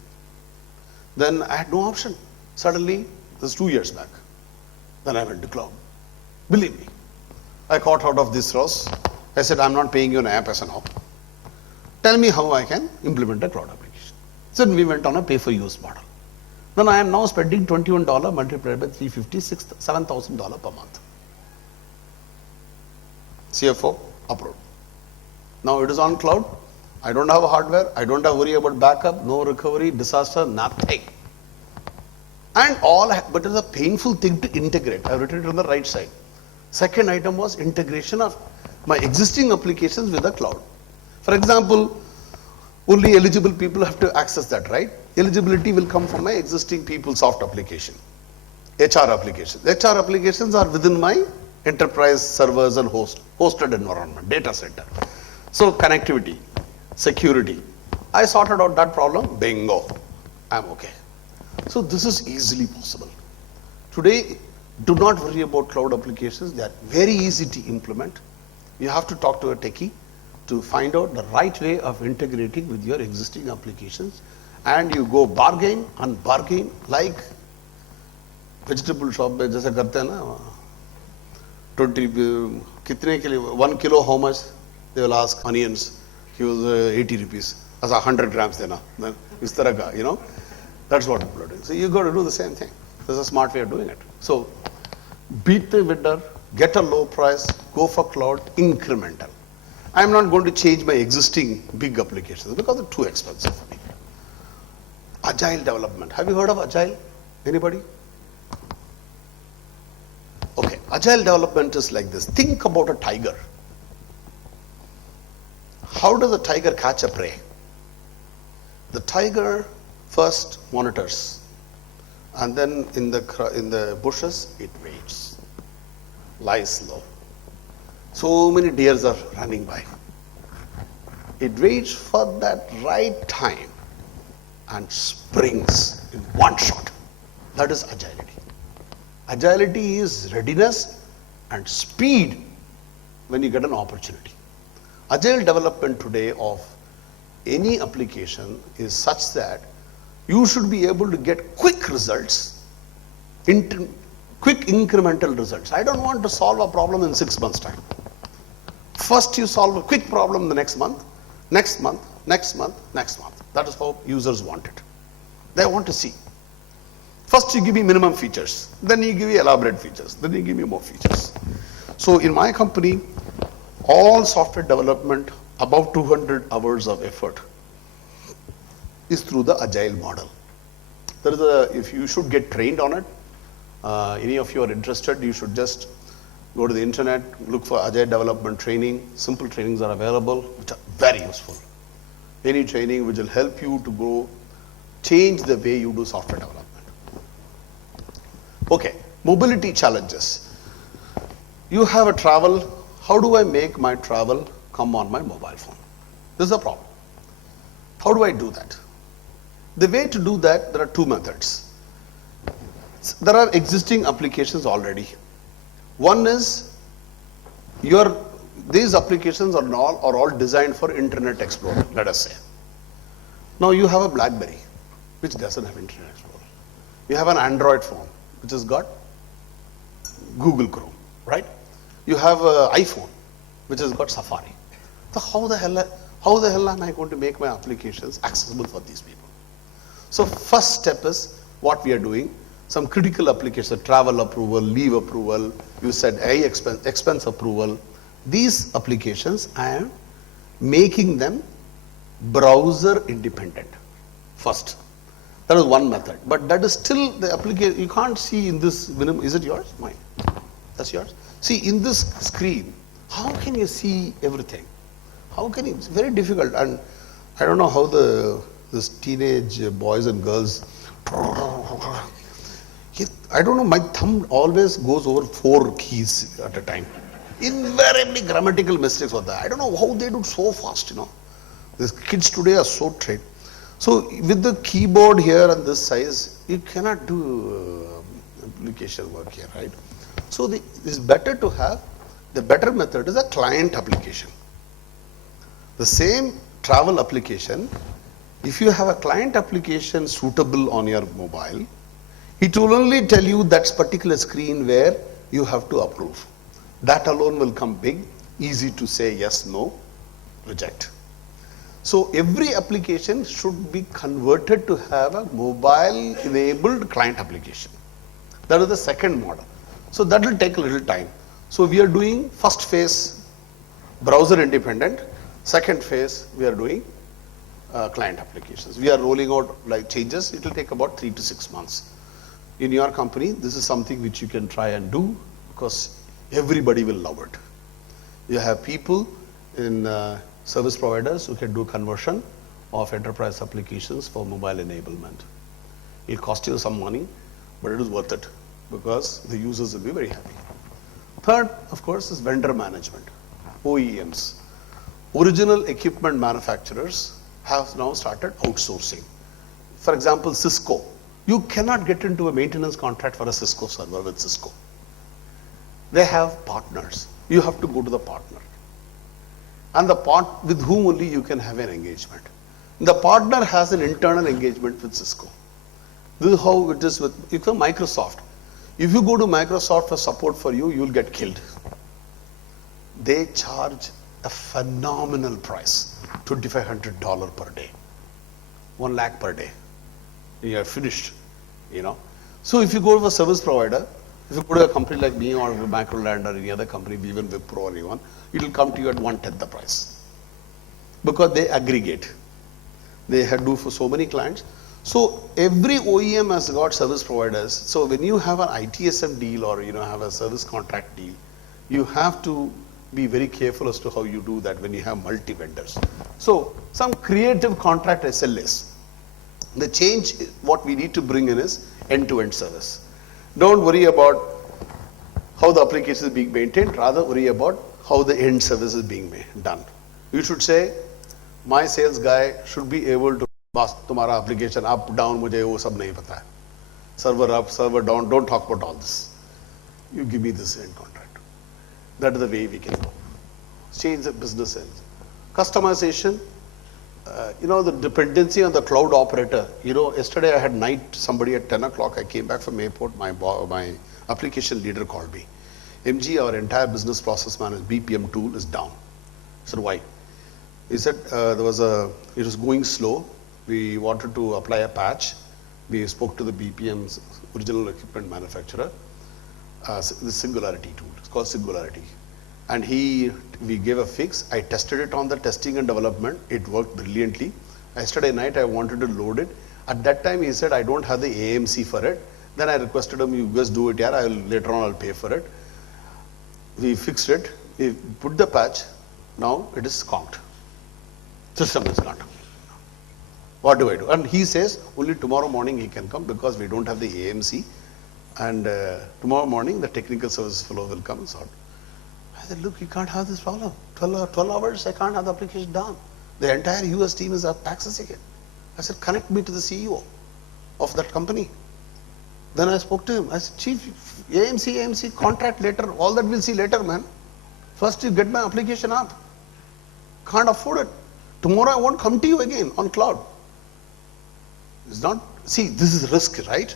Then I had no option. Suddenly, this 2 years back, then I went to cloud. Believe me. I got out of this rose. I said, I'm not paying you an app as an op. Tell me how I can implement a cloud application. So we went on a pay-for-use model. Then I am now spending $21 multiplied by 350, $7,000 per month. CFO approved. Now it is on cloud. I don't have a hardware. I don't have to worry about backup, no recovery, disaster, nothing. And all, but it is a painful thing to integrate. I've written it on the right side. Second item was integration of my existing applications with the cloud. For example, only eligible people have to access that, right? Eligibility will come from my existing PeopleSoft application, HR applications. HR applications are within my enterprise servers and hosted environment, data center. So connectivity, security. I sorted out that problem, bingo, I'm okay. So this is easily possible. Today, do not worry about cloud applications. They are very easy to implement. You have to talk to a techie to find out the right way of integrating with your existing applications. And you go bargain and bargain like vegetable shop में जैसे करते हैं ना 20 कितने के लिए 1 kilo how much they will ask onions he was 80 rupees as 100 grams देना इस तरह का that's what people are doing. So you got to do the same thing. There's a smart way of doing it. So beat the vendor, get a low price, go for cloud, incremental. I'm not going to change my existing big applications because they're too expensive for me. Agile development. Have you heard of Agile? Anybody? Okay, Agile development is like this. Think about a tiger. How does a tiger catch a prey? The tiger first monitors, and then in the bushes it waits, lies low. So many deers are running by. It waits for that right time and springs in one shot. That is agility. Agility is readiness and speed when you get an opportunity. Agile development today of any application is such that you should be able to get quick results, quick incremental results. I don't want to solve a problem in 6 months' time. First you solve a quick problem the next month, next month, next month, next month. That is how users want it. They want to see. First you give me minimum features, then you give me elaborate features, then you give me more features. So in my company, all software development above 200 hours of effort is through the agile model. There is if you should get trained on it, any of you are interested, you should just go to the internet, look for agile development training. Simple trainings are available, which are very useful. Any training which will help you to go change the way you do software development. Okay, mobility challenges. You have a travel, how do I make my travel come on my mobile phone? This is a problem. How do I do that? The way to do that, there are two methods. There are existing applications already. One is these applications are all designed for Internet Explorer, let us say. Now you have a BlackBerry, which doesn't have Internet Explorer. You have an Android phone, which has got Google Chrome, right? You have an iPhone, which has got Safari. So how the hell am I going to make my applications accessible for these people? So first step is what we are doing. some critical applications, travel approval, leave approval, you said expense approval. These applications, I am making them browser independent first. That is one method, but that is still the application. You can't see in this minimum. Is it yours? Mine. That's yours. See, in this screen, how can you see everything? How can you? It's very difficult, and I don't know how this teenage boys and girls. I don't know. My thumb always goes over 4 keys at a time. Invariably, grammatical mistakes are there. I don't know how they do it so fast. These kids today are so trained. So with the keyboard here and this size, you cannot do application work here, right? So it's better to have, the better method is a client application. The same travel application, if you have a client application suitable on your mobile, it will only tell you that particular screen where you have to approve. That alone will come big, easy to say yes, no, reject. So every application should be converted to have a mobile enabled client application. That is the second model. So that will take a little time. So we are doing first phase browser independent, second phase we are doing client applications. We are rolling out like changes. It will take about 3 to 6 months. In your company, this is something which you can try and do because everybody will love it. You have people in service providers who can do conversion of enterprise applications for mobile enablement. It will cost you some money, but it is worth it because the users will be very happy. Third, of course, is vendor management, OEMs. Original equipment manufacturers have now started outsourcing. For example, Cisco. You cannot get into a maintenance contract for a Cisco server with Cisco. They have partners. You have to go to the partner. And the part with whom only you can have an engagement. The partner has an internal engagement with Cisco. This is how it is with Microsoft. If you go to Microsoft for support for you, you will get killed. They charge a phenomenal price, $2,500 per day, 1 lakh per day. You are finished, So if you go to a service provider, if you go to a company like me or Microland or any other company, even Wipro or anyone, it will come to you at 1/10 the price. Because they aggregate. They do for so many clients. So every OEM has got service providers. So when you have an ITSM deal or have a service contract deal, you have to be very careful as to how you do that when you have multi vendors. So some creative contract SLAs. The change, what we need to bring in is end-to-end service. Don't worry about how the application is being maintained, rather worry about how the end service is being done. You should say, my sales guy should be able to, boss, tumhara application up, down, mujhe wo sab nahi pata hai. Server up, server down, don't talk about all this. You give me this end contract. That is the way we can go. Change the business ends. Customization, the dependency on the cloud operator. Yesterday I had night, somebody at 10 o'clock, I came back from airport, my application leader called me. MG, our entire business process management, BPM tool is down. I said, why? He said, it was going slow. We wanted to apply a patch. We spoke to the BPM's original equipment manufacturer, the Singularity tool. It's called Singularity. And we gave a fix. I tested it on the testing and development. It worked brilliantly. Yesterday night, I wanted to load it. At that time, he said, I don't have the AMC for it. Then I requested him, you guys do it here. Later on, I'll pay for it. We fixed it. We put the patch. Now it is conked. System is not. What do I do? And he says, only tomorrow morning he can come because we don't have the AMC. And tomorrow morning, the technical service fellow will come and sort. I said, look, you can't have this problem. 12 hours, I can't have the application done. The entire US team is accessing it. I said, connect me to the CEO of that company. Then I spoke to him. I said, Chief, AMC, contract later, all that we'll see later, man. First you get my application up. Can't afford it. Tomorrow I won't come to you again on cloud. It's not, see, this is risk, right?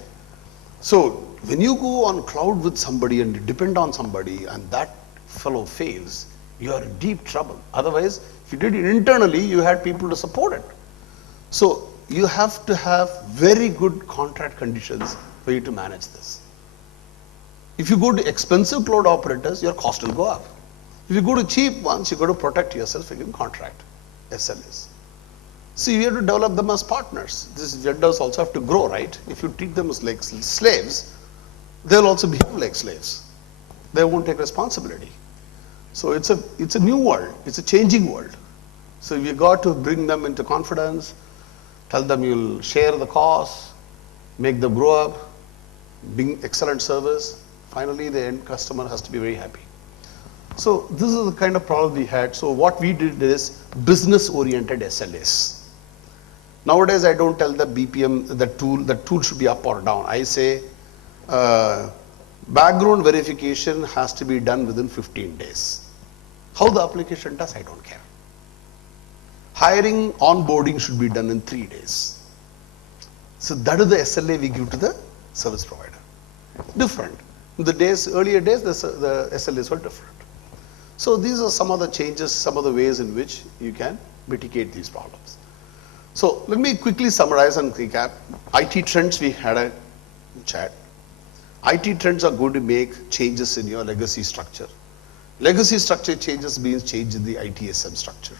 So when you go on cloud with somebody and you depend on somebody and that fellow fails, you are in deep trouble. Otherwise, if you did it internally, you had people to support it. So you have to have very good contract conditions for you to manage this. If you go to expensive cloud operators, your cost will go up. If you go to cheap ones, you got to protect yourself against contract, SLAs. See, we have to develop them as partners. These vendors also have to grow, right? If you treat them as like slaves, they'll also behave like slaves. They won't take responsibility. So it's a new world. It's a changing world. So we got to bring them into confidence, tell them you'll share the cost, make them grow up, bring excellent service. Finally, the end customer has to be very happy. So this is the kind of problem we had. So what we did is business-oriented SLAs. Nowadays, I don't tell the BPM, the tool should be up or down. I say background verification has to be done within 15 days. How the application does, I don't care. Hiring, onboarding should be done in 3 days. So that is the SLA we give to the service provider. Different. In the earlier days, the SLAs were different. So these are some of the changes, some of the ways in which you can mitigate these problems. So let me quickly summarize and recap. IT trends, we had a chat. IT trends are going to make changes in your legacy structure. Legacy structure changes means change in the ITSM structure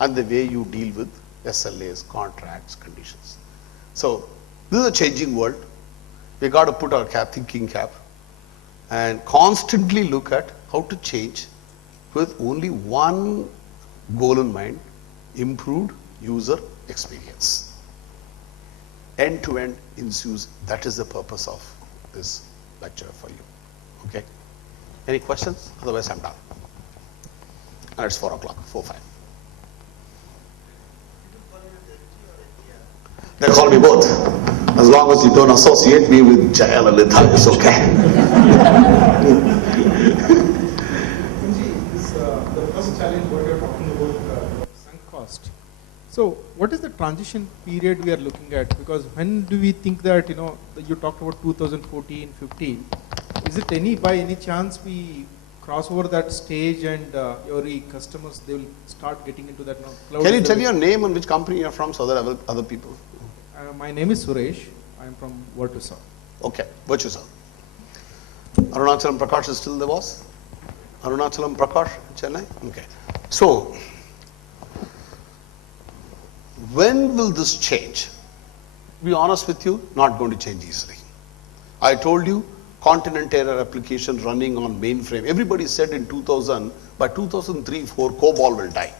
and the way you deal with SLAs, contracts, conditions. So this is a changing world. We got to put our thinking cap and constantly look at how to change with only one goal in mind: improved user experience. End-to-end ensues. That is the purpose of this lecture for you. Okay? Any questions? Otherwise, I'm done. And it's 4 o'clock, 4:05. They call me both. As long as you don't associate me with Jayalalitha, it's okay. The first challenge what you're talking about, sunk cost. So what is the transition period we are looking at? Because when do we think that, you talked about 2014, 15. Is it by any chance we cross over that stage and your customers, they will start getting into that now? Cloud. Can you tell your name and which company you're from so that other people? My name is Suresh. I'm from Virtusa. Okay, Virtusa. Arunachalam Prakash is still the boss? Arunachalam Prakash, Chennai? Okay. So, when will this change? Be honest with you, not going to change easily. I told you, continent era application running on mainframe. Everybody said in 2000, by 2003-4, COBOL will die.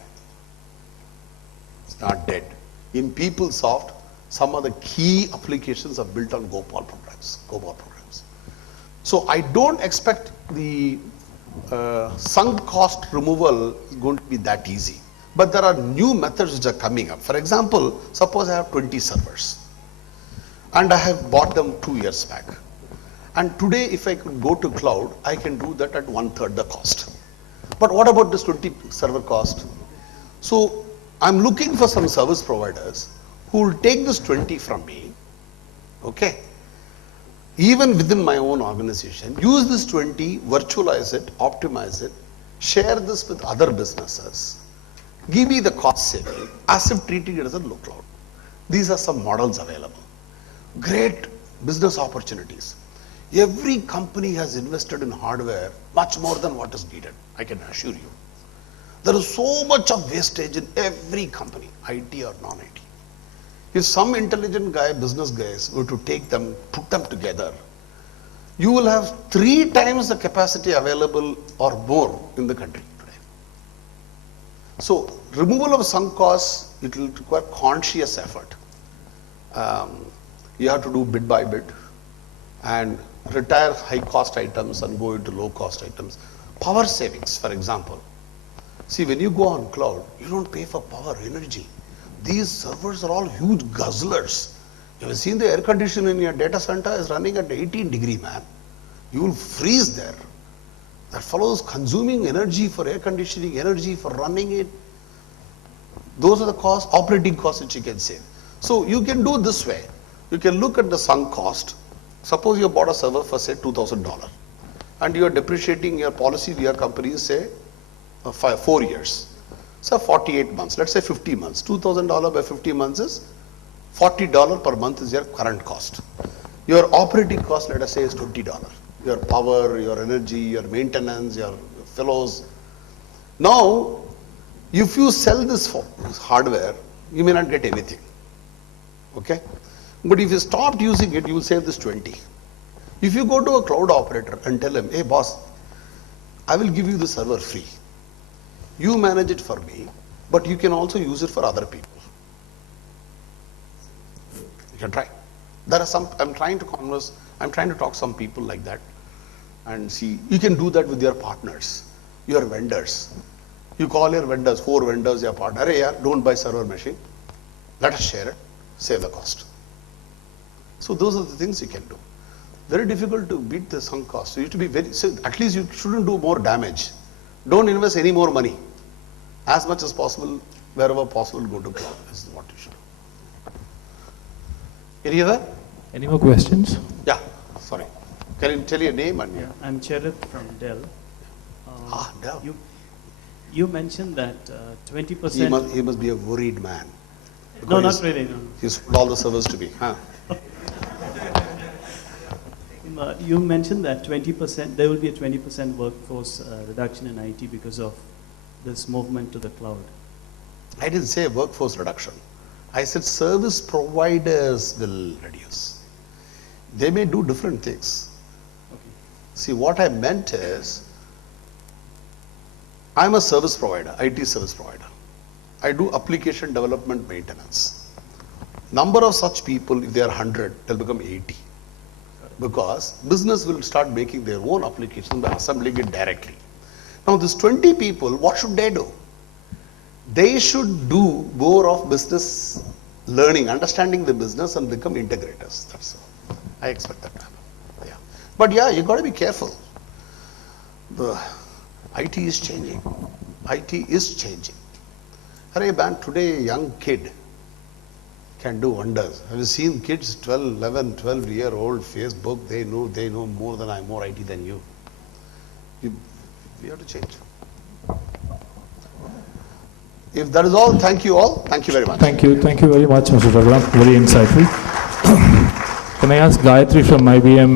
It's not dead. In PeopleSoft, some of the key applications are built on COBOL programs. So I don't expect the sunk cost removal is going to be that easy. But there are new methods which are coming up. For example, suppose I have 20 servers and I have bought them 2 years back. And today, if I could go to cloud, I can do that at 1/3 the cost. But what about this 20 server cost? So I'm looking for some service providers who will take this 20 from me, okay, even within my own organization, use this 20, virtualize it, optimize it, share this with other businesses, give me the cost saving as if treating it as a low cloud. These are some models available. Great business opportunities. Every company has invested in hardware much more than what is needed, I can assure you. There is so much of wastage in every company, IT or non-IT. If some intelligent guy, business guys, were to take them, put them together, you will have 3 times the capacity available or more in the country today. So, removal of sunk costs, it will require conscious effort. You have to do bit by bit and retire high cost items and go into low cost items. Power savings, for example. See, when you go on cloud, you don't pay for power, energy. These servers are all huge guzzlers. You have seen the air conditioner in your data center is running at 18 degree, man. You will freeze there. That follows consuming energy for air conditioning, energy for running it. Those are the costs, operating costs which you can save. So you can do this way. You can look at the sunk cost. Suppose you bought a server for say $2,000 and you are depreciating your policy, your company say 4 years. So 48 months, let's say 50 months. $2,000 by 50 months is $40 per month is your current cost. Your operating cost, let us say, is $20. Your power, your energy, your maintenance, your fellows. Now, if you sell this hardware, you may not get anything. Okay? But if you stopped using it, you will save this 20. If you go to a cloud operator and tell him, hey boss, I will give you the server free. You manage it for me, but you can also use it for other people. You can try. There are some, I'm trying to talk to some people like that and see, you can do that with your partners, your vendors. You call your vendors, 4 vendors, your partner, hey, yeah, don't buy server machine. Let us share it, save the cost. So those are the things you can do. Very difficult to beat the sunk cost. So you have to be very, so at least you shouldn't do more damage. Don't invest any more money. As much as possible, wherever possible, go to cloud. This is what you should do. Any other? Any more questions? Yeah, sorry. Can you tell your name and Yeah, I'm Charit from Dell. Dell. You mentioned that 20%. He must be a worried man. No, Because not really. No. He's put all the servers to me. Huh? You mentioned that 20%, there will be a 20% workforce reduction in IT because of this movement to the cloud. I didn't say workforce reduction. I said service providers will reduce. They may do different things. Okay. See, what I meant is, I'm a service provider, IT service provider. I do application development maintenance. Number of such people, if they are 100, they'll become 80. Because business will start making their own application by assembling it directly. Now, this 20 people, what should they do? They should do more of business learning, understanding the business and become integrators. That's all. I expect that to happen. Yeah. But yeah, you got to be careful. The IT is changing. IT is changing. Hare man, today a young kid can do wonders. Have you seen kids 11, 12-year-old Facebook? They know more than I'm more IT than you. We have to change. If that is all, thank you all. Thank you very much. Thank you very much, Mr. Raghuram. Very insightful. Can I ask Gayatri from IBM